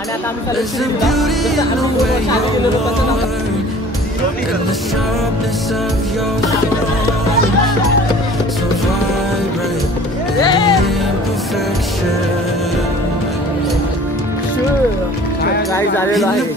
आणि आता आम्ही चालू शिर्डीला. जसं आम्ही 2 वर्ष आधी गेलेलो तसं काय झालेलं आहे.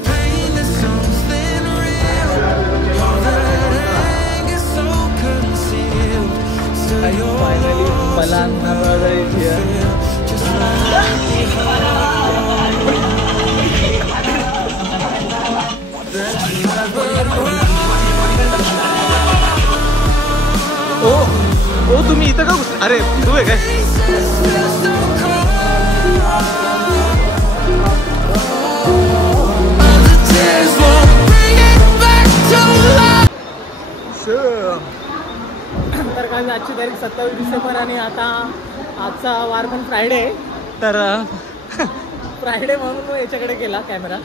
ओ तुम्ही इथं का? अरे तू आहे काय? तर काय आजची तारीख 27 डिसेंबर आणि आता आजचा वार पण फ्रायडे आहे. तर फ्रायडे म्हणून याच्याकडे केला कॅमेरा.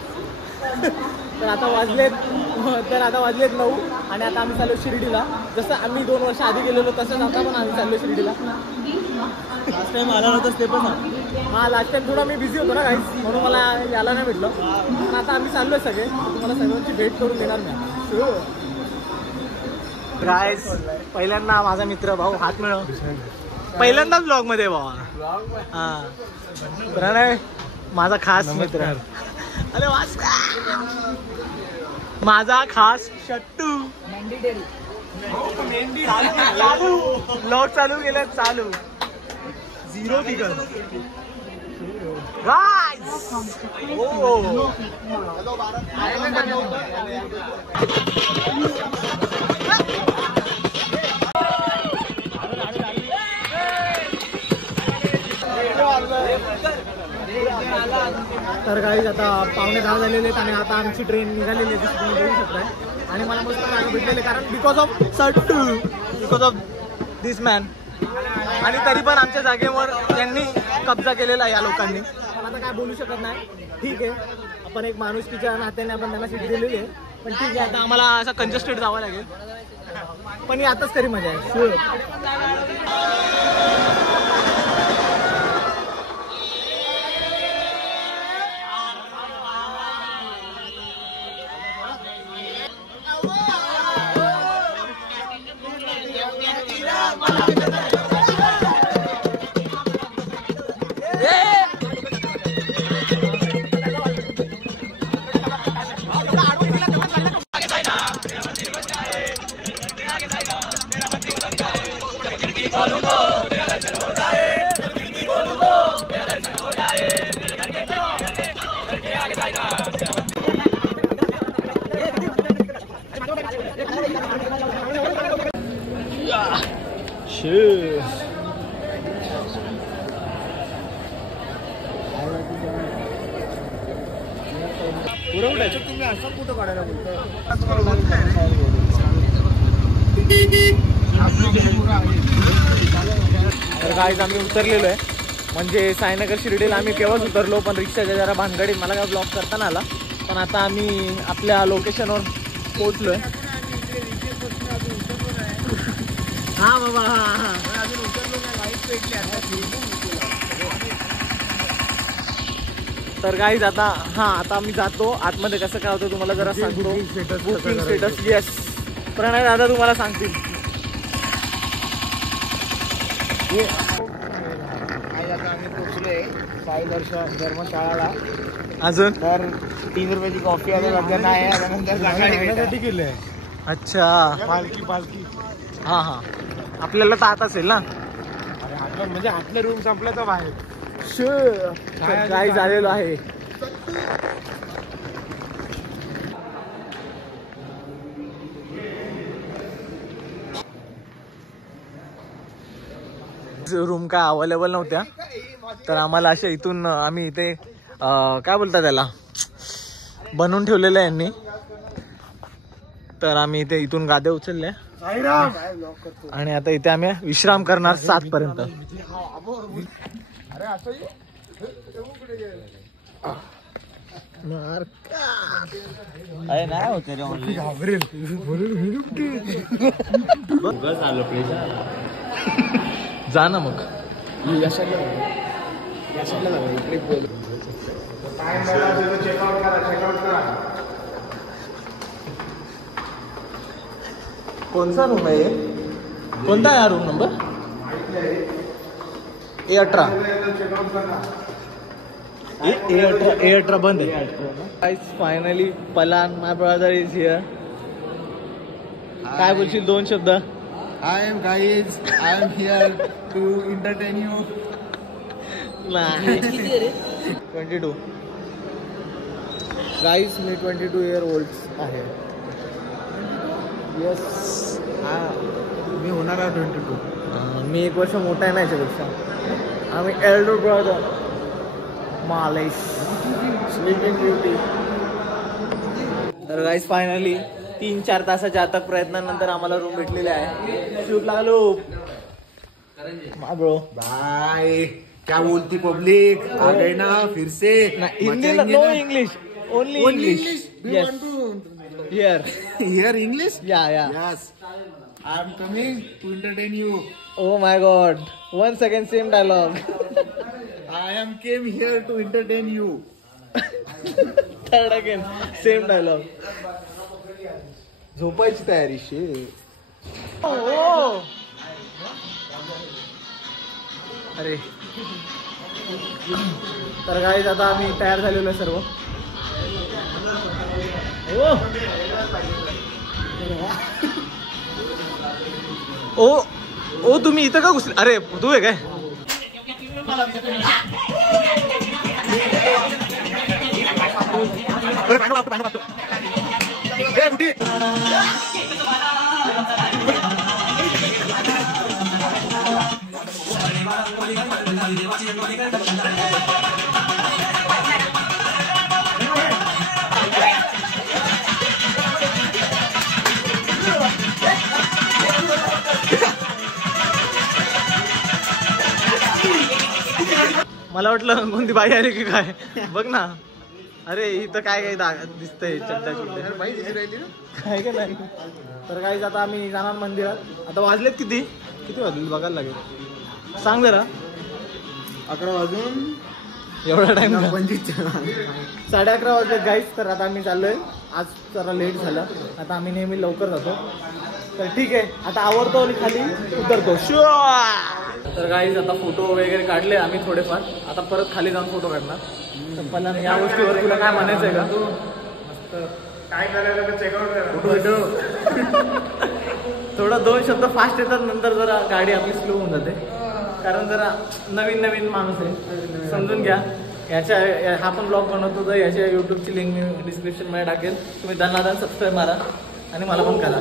तर आता वाजलेत 9 आणि आता आम्ही चाललो शिर्डीला. जसं आम्ही 2 वर्ष आधी गेलेलो तसंच आता पण आम्ही चाललो शिर्डीला. लास्ट टाइम आला नव्हतं ते पण. हा लास्ट टाइम थोडा मी बिझी होतो ना काहीच, म्हणून मला यायला नाही भेटलं. पण आता आम्ही चाललोय सगळे. तुम्हाला सगळ्यांची भेट करून देणार मी. गाईस पहिल्यांदा माझा मित्र भाऊ हात मिळव. पहिल्यांदाच ब्लॉग मध्ये भावा. हा प्रणय माझा खास मित्र. अरे माझा खास शट्टू. चालू ब्लॉग चालू केलं. चालू 0 फिगर गाईस. तर गाईज आता 9:15 झालेले आहेत आणि आता आमची ट्रेन निघालेली आहे. जसं तुम्ही बघू शकताय. आणि मला मस्त जागा भेटलेले कारण बिकॉज ऑफ दिस मॅन. आणि तरी पण आमच्या जागेवर त्यांनी कब्जा केलेला आहे या लोकांनी. पण आता काय बोलू शकत नाही. ठीक आहे, आपण एक माणुसकीच्या नात्याने आपण त्यांना सीट दिलेली आहे. पण ठीक आहे, आता आम्हाला असं कंजेस्टेड जावं लागेल. पण आताच तरी मजा आहे. शुअर. तुम्ही असं कुठं काढायला बोलताय? तर गाईज आम्ही उतरलेलो आहे. म्हणजे साईनगर शिर्डीला आम्ही केव्हाच उतरलो, पण रिक्षाच्या जरा भानगडीत मला काय ब्लॉक करता नाही आला. पण आता आम्ही आपल्या लोकेशनवर पोहोचलोय. हा बाबा हा. तर गाईज आता आम्ही जातो आतमध्ये. कसं काय होतं तुम्हाला जरा सांगतो. Booking status. येस प्रणय दादा तुम्हाला सांगतील. आता आम्ही पोहोचलोय साई दर्शन धर्मशाळाला. अजून तर 3 रुपयाची कॉफी आहे. अच्छा पालखी. हा आपल्याला तर आता असेल ना. म्हणजे आतला रूम संपला तर बाहेर काय झालेलं आहे. रूम काय अवेलेबल नव्हत्या, तर आम्हाला अशा इथून आम्ही इथे काय बोलतात त्याला बनवून ठेवलेलं आहे यांनी. तर आम्ही इथे इथून गाद्या उचलल्या आणि आता इथे आम्ही विश्राम करणार 7 पर्यंत. नाही होते जा ना मग. कोणता रूम आहे? कोणता आहे हा रूम नंबर? A18. A18 बंद आहे. गाइस फायनली पलान माय ब्रदर इज हिअर. काय बोलशील दोन शब्द? I am here to entertain you. 22. Guys me 22 year old आहे. येस. मी होणार आहे 22. मी 1 वर्ष मोठा आहे ना याच्यापेक्षा. आम्ही एल्डर ब्रदर मालेश स्लीपिंग ब्युटी. तर गाइस फायनली 3-4 तासाच्या आता प्रयत्नानंतर आम्हाला रूम भेटलेले आहे. शूट लागलो ब्रो. बाय. क्या बोलती पब्लिक? आ गए ना फिर से. Hindi no English only English. Yes here Here English? या Yes. I am coming to entertain you. Oh my god 1 second same dialogue. I am came here to entertain you. Third again same dialogue. झोपायची तयारी शे. अरे तर guys आता आम्ही तयार झालेलो आहे सर्व. ओ तुम्ही इथं का घुसले? अरे तू आहे काय? मला वाटलं कोणती बाई आली की काय. बघ ना. अरे इथं काय काय दिसतंय चड्डा काय का नाही. तर काहीच आता आम्ही जाणार मंदिरात. आता वाजलेत किती वाजले बघायला लागेल. सांग जरा. 11 वाजून एवढा टाइम 11:30 वाजलेत गाईज. तर आता आम्ही चाललोय. आज जरा लेट झालं. आता आम्ही नेहमी लवकर जातो. तर ठीक आहे आता आवरतो आणि खाली उतरतो. तर गाईज आता फोटो वगैरे काढले आम्ही थोडेफार. आता परत खाली जाऊन फोटो काढणार. तर पहिला या गोष्टीवर तुला काय म्हणायचंय का? काय करायला चेकआउट थोडं 2 शब्द फास्ट येतात. नंतर जरा गाडी आपली स्लो होऊन जाते. कारण जरा नवीन माणूस आहे. समजून घ्या. हा पण ब्लॉग बनवतो तर याच्या यूट्यूबची लिंक मी डिस्क्रिप्शनमध्ये टाकेल. तुम्ही दनादन सबस्क्राईब मारा आणि मला पण करा.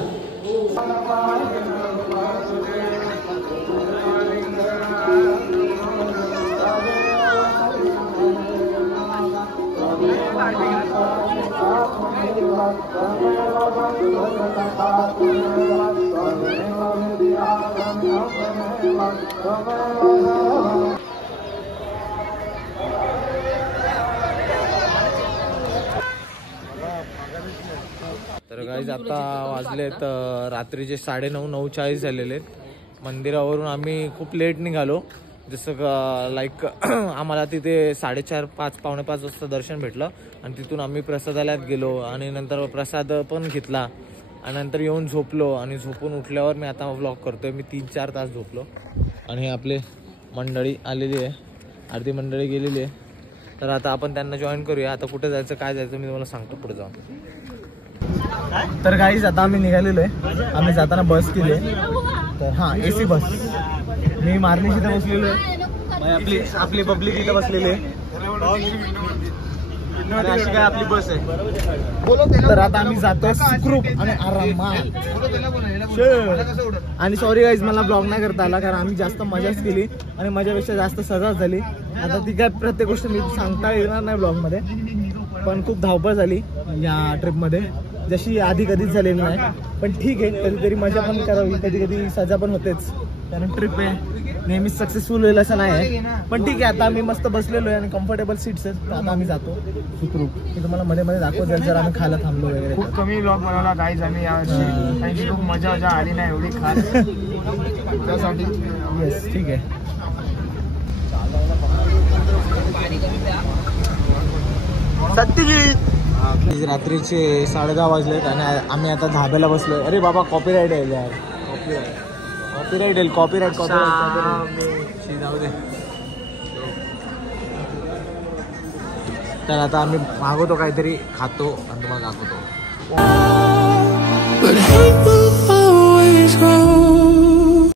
तर गाईज आता वाजलेत रात्रीचे 9:30 झालेले आहेत. मंदिरावरून आम्ही खूप लेट निघालो. जसं का लाईक आम्हाला तिथे 4:30 पावणे 5 वाजता दर्शन भेटलं. आणि तिथून आम्ही प्रसादालयात गेलो आणि नंतर प्रसाद पण घेतला आणि नंतर येऊन झोपलो. आणि झोपून उठल्यावर मी आता व्लॉग करतोय. मी 3-4 तास झोपलो. आणि आपले मंडळी आलेली आहे. अर्धी मंडळी गेलेली आहे. तर आता आपण त्यांना जॉईन करूया. आता कुठे जायचं काय जायचं मी तुम्हाला सांगतो पुढे जाऊन. तर गाईज आता आम्ही निघालेलो आहे. आम्ही जाताना बस केली आहे. तर हां AC बस. मी मार्निश इथे बसलेलो आहे. आपली पब्लिक इथं बसलेली आहे. आणि अशी काय आपली बस आहे. तर आता आम्ही जातोय सुखरूप आणि आरामात. आणि सॉरी गाईज मला ब्लॉग नाही करता आला कारण आम्ही जास्त मजाच केली आणि मजापेक्षा जास्त सजाच झाली. आता ती काय प्रत्येक गोष्ट मी सांगता येणार नाही ब्लॉगमध्ये. पण खूप धावपळ झाली या ट्रिपमध्ये जशी आधी कधीच झालेली नाही. पण ठीक आहे कधीतरी मजा पण करावी. कधी कधी सजा पण होतेच. कारण ट्रिप आहे नेहमीच सक्सेसफुल होईल असं नाही आहे. पण ठीक आहे आता आम्ही मस्त बसलेलो आहे आणि कम्फर्टेबल सीट्स आहेत. तर आता आम्ही जातो सुखरूप. मी तुम्हाला मध्ये मध्ये दाखवत जाईल जर आम्ही खायला थांबलो वगैरे. खूप कमी ब्लॉग बनवला गाईज आम्ही यावर्षी. खूप मजा आली नाही एवढी खास त्यासाठी. येस ठीक आहे. सत्यजित रात्रीचे 10:30 वाजलेत आणि आम्ही आता धाब्याला बसलोय. अरे बाबा कॉपीराईट आहे यार. कॉपीराईट येईल. कॉपीराईट जाऊ दे. तर आता आम्ही मागवतो काहीतरी, खातो आणि तुम्हाला दाखवतो.